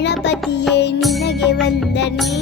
ಗಣಪತಿಯೇ ನಿನಗೆ ವಂದನೆ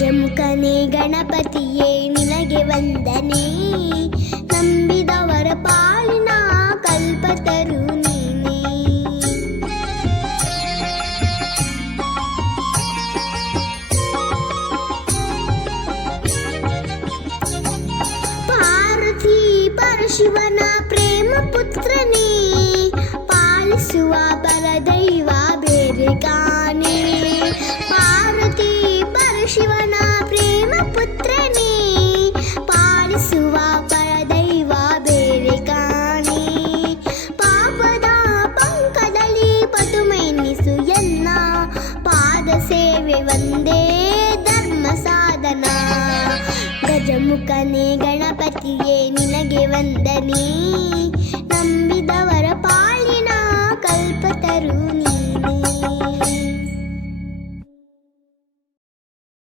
ಷಣ್ಮುಖನೇ ಗಣಪತಿಯೇ ನಿನಗೆ ವಂದನೆ. ನಂಬಿದವರ ಪಾಲಿನ ಕಲ್ಪತರು ನೀನೇ. ಪಾರ್ವತಿ ಪರಶಿವನ ಪ್ರೇಮ ಪುತ್ರನೇ ಪಾಲಿಸುವ ಸೇವೆ ಒಂದೇ ಧರ್ಮ ಸಾಧನ. ಗಜಮುಖನೇ ಗಣಪತಿಯೇ ನಿನಗೆ ವಂದನೆ. ನಂಬಿದವ